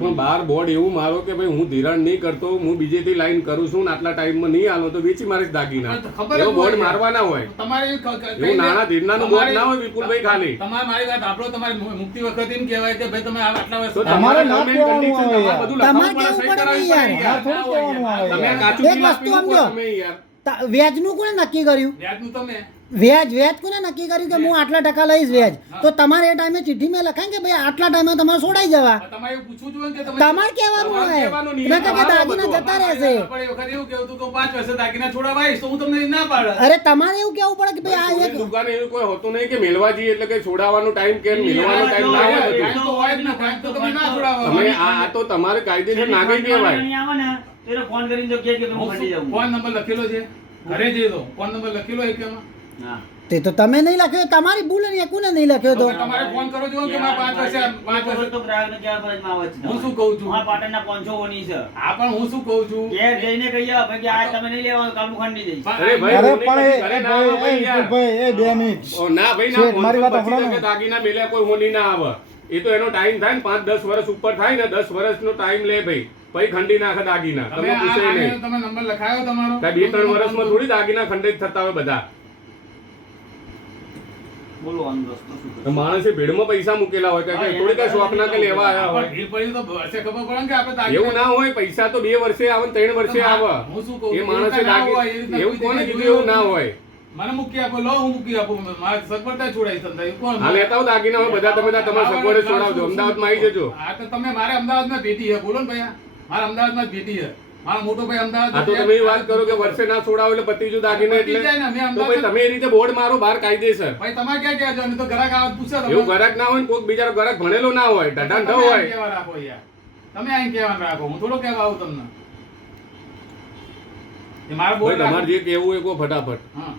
પણ બાર બોર્ડ એવું મારો કે ભાઈ હું ધિરાણ નહીં કરતો, હું બીજેથી લાઈન કરું છું ને આટલા ટાઈમમાં નહીં આલો તો વેચી મારીશ દાગીના. એવો બોર્ડ મારવાના હોય. એવું નાના ધીરનાનું બોર્ડ ના હોય વિપુલભાઈ. ખાલી તમારે મારી વાત આપણો તમારી મુક્તિ વખત એમ કહેવાય કે ભાઈ તમે આટલા વર્ષ તમારે ના કહેવાનું આવે બધું તમારે કેવું પડે નહીં યાર. થોડું કહેવાનું આવે તમે યાર. કાચું એક ગિલાસ વસ્તુ પીવો સમજો. તમે યાર. વ્યાજનું કોને નક્કી કર્યું? વ્યાજનું તમે વ્યાજ કોને નક્કી કર્યું કે હું આટલા ટકા લઈશ વ્યાજ? તો તમારે એ ટાઈમે ચિઠ્ઠી મેં લખાય કે ભાઈ આટલા ટાઈમે તમારે છોડાઈ જવા. તમારે એવું પૂછવું જોઈએ કે તમારે કહેવાનું હોય નકર કે દાગીના જતા રહેશે. આપણે એ વખત એવું કહેવું હતું કે 5 વર્ષે દાગીના છોડાવાઈશ તો હું તમને ના પાડું. અરે તમારે એવું કેવું પડે કે ભાઈ આ એક દુકાને એવું કોઈ હોતું નહીં કે મેળવા જઈએ એટલે કે છોડાવવાનો ટાઈમ કે મેળવાનો ટાઈમ ના હોય બધું. ટાઈમ તો હોય જ ને, ટાઈમ તો તમે ના છોડાવો. તમે આ તો તમારે કાયદેસર નાગરિક કહેવાય. ફોન કરીને જો કે હું ફટી જાઉં. ફોન નંબર લખેલો છે ઘરે જઈ દો. ફોન નંબર લખેલો છે કે એમાં? હા. તે તો તમે નહીં લખ્યો, તમારી ભૂલ નહીં. કોને નહીં લખ્યો તો? તમારે ફોન કરો છો કે મારે 5 વર્ષે 5 વર્ષે તો ગ્રાહકને કહેવા ફરજમાં આવે છે. હું શું કહું છું? આ પાટણના 500 ઓની છે. આ પણ હું શું કહું છું? ઘેર જઈને કહીએ ભાઈ કે આ તમે નહીં લેવાનું, કાલનું ખંડી દઈશ. અરે ભાઈ અરે હોની પણ ઘરે ના આવે ભાઈ યાર. ભાઈ એ 2 મિનિટ ઓ ના ભાઈ ના, શેઠ, મારી વાત પછી સાંભળો તો ને. કે દાગીના મેલ્યા કોઈ હોની ના આવે. એ તો એનો ટાઈમ થાય ને 5-10 વર્ષ ઉપર થાય ને 10 વર્ષનો ટાઈમ લે ભાઈ. પછી ખંડી નાખે દાગીના. તમે તમે પૂછે આને નહીં. તમે નંબર લખાયો તમારો? કાંઈ 2-3 વર્ષમાં થોડી દાગીના ખંડિત થતા હોય બધા. બોલો આનો રસ્તો શું તો માણસે ભીડમાં પૈસા મૂકેલા હોય કે થોડી કઈ શોખ ના કે લેવા આવ્યા હોય. ભીડ પડી તો વર્ષે ખબર પડે ને કે આપણે દાગીના- એવું ના હોય. પૈસા તો 2 વર્ષે આવે ને 3 વર્ષે આવે. હું શું કહું એ છું? માણસે એવું ના હોય, એ દાગી રીતના એવું કોઈ કોને જગ્યાએ કીધું એવું ના હોય. મને મૂકી આપો, લો હું મૂકી આપું. મારે સગવડતા છોડાઈ તમને એવું કોણ? હા લેતા હો દાગીના હોય બધા. તમે તમારા સગવડે છોડાવજો. અમદાવાદમાં આવી જજો. હા તો તમે મારે અમદાવાદમાં ભેટી છે, બોલો ને ભૈયા. મારે અમદાવાદમાં જ ભેટી છે. મારો મોટો ભાઈ અમદાવાદ આ તો તમે એ વાત કરો કે વર્ષે ના છોડાવો એટલે પતિજુ દાગીને પતી જાય ને, એટલે અમે તો ભાઈ તમે એ રીતે બોર્ડ મારો બહાર કાયદેસર. ભાઈ તમારે ક્યાં કહેજો? અમે તો ગ્રાહક આવત પૂછે તમે. એવું ગ્રાહક ના હોય ને કોઈક બીજાનો ગ્રાહક ભણેલો ના હોય ઢાઢા ન તમે આઈને હોય. કહેવા રાખો યાર. તમે આઈને કહેવાનું રાખો, હું થોડો કહેવા આવું તમને. એ મારો બોલ ભાઈ તમારે જે કહેવું હોય કહો ફટાફટ. હા.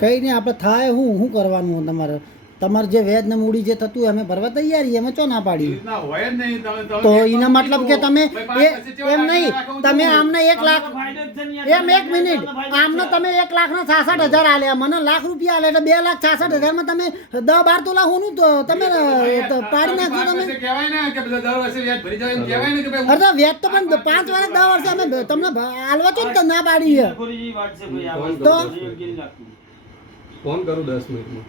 કઈ નહીં, આપણે થાય શું કરવાનું તમારે? તમારે જે વ્યાજ ને મૂડી જે થતું હોય અમે ભરવા તૈયાર છીએ. અમે ચો ના એ પાડી? રીતના હોય જ નહીં. તમે તો એનો મતલબ કે તમે ભાઈ એમ નહીં, તમે આમને 1 લાખ ફાયદો જ છે ને યાર. એમ 1 મિનિટ આમને તમે 1,66,000 આલ્યા, મને લાખ રૂપિયા આલે એટલે 2,66,000 માં તમે 10-12 તોલા હોનું તો તમે પાડી નાખજો. તમે કહેવાય ને કે બધા દર વર્ષે વ્યાજ ભરી જાય એમ કહેવાય ને કે ભાઈ અરે તો વ્યાજ તો પણ 5 વર્ષ 10 વર્ષે અમે તમને આલવા છો ને તો ના પાડી છે. ખોરી વાત છે ભાઈ આ ફોન વસ્તુ. તો? યોગ્ય નહીં લાગતું. ફોન કરું 10 મિનિટમાં.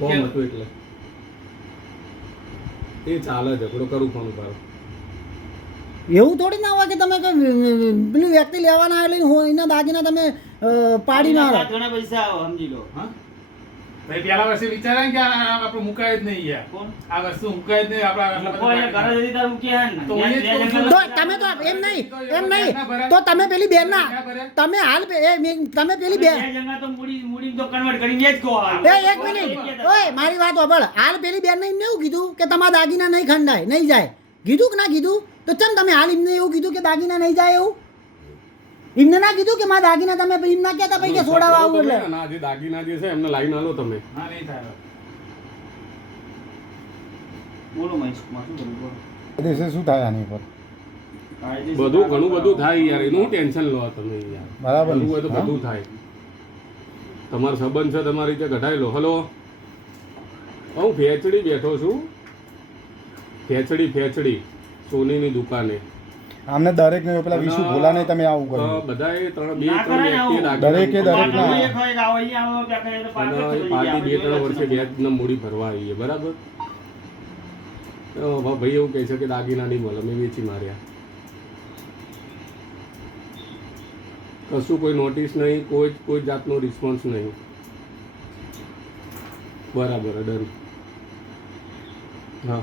ફોન હતું એટલે એ ચાલે ઝઘડો કરું ફોન ઉપાડો. એવું થોડી ના હોય કે તમે પેલું વ્યક્તિ લેવાના આવે એટલે એના દાગીના તમે પાડી મારો. ઘણા પૈસા આવે સમજી લો. હા? ભાઈ પેલા વર્ષે વિચારાય ને કે આ આપણું મુકાય જ નહીં યાર. કોણ? આ વસ્તુ મુકાય જ નહીં. આપણા આટલા કોઈ બધા ઘરે જતી તાર મૂક્યા હે ને. તો હું એ જ કહું છું. તો તમે તો એમ નહીં તો તમે પેલી બેન ના તમે હાલ તમે પેલી બેન બે જણા તો મૂડી તો કન્વર્ટ કરીને જ કહો હાલ. એ 1 મિનિટ ઓય મારી વાત સાંભળ. હાલ પેલી બેન ને એમને એવું કીધું કે તમારા દાગીના નહીં ખંડાય નહીં જાય. કીધું કે ના કીધું? તો ચમ તમે હાલ એમને એવું કીધું કે દાગીના નહીં જાય? એવું એમને ના કીધું કે મારા દાગીના તમે એમ ના કહેતા ભાઈ કે છોડાવવા આવું એટલે ના જે દાગીના જે છે એમને લાઈન આલો તમે. હા નહીં થાય. બોલો મહેશ કુમાર શું કરવું બોલો. દેશે શું થાય આની પર? બધું ઘણું બધું થાય યાર. એનું ટેન્શન લો તમે યાર. બરાબર કરવું હોય તો હા? બધું થાય. તમારો સંબંધ છે તમારી રીતે ઘટાડી લો. હલો હું ફેચડી બેઠો છું. ફેચડી સોનીની દુકાને. આમને દરેક ને પેલા વિશુ ભોલા ને તમે આવું કર્યું. બધાએ 2-3 ના કરાય વ્યક્તિએ આવું. દરેકે દરેક પાટણમાં ના. એક હોય કે આવો અહીંયા આવો કે આ તો પાટણ અને જ પાર્ટી થઈ 2-3 વર્ષે વ્યાજના મૂડી ભરવા આવીએ બરાબર. તો ભાઈ એવું કહે છે કે દાગીના નહીં મળે મેં વેચી માર્યા. કશું કોઈ નોટિસ નહીં, કોઈ જાતનો રિસ્પોન્સ નહીં. બરાબર ડન. હા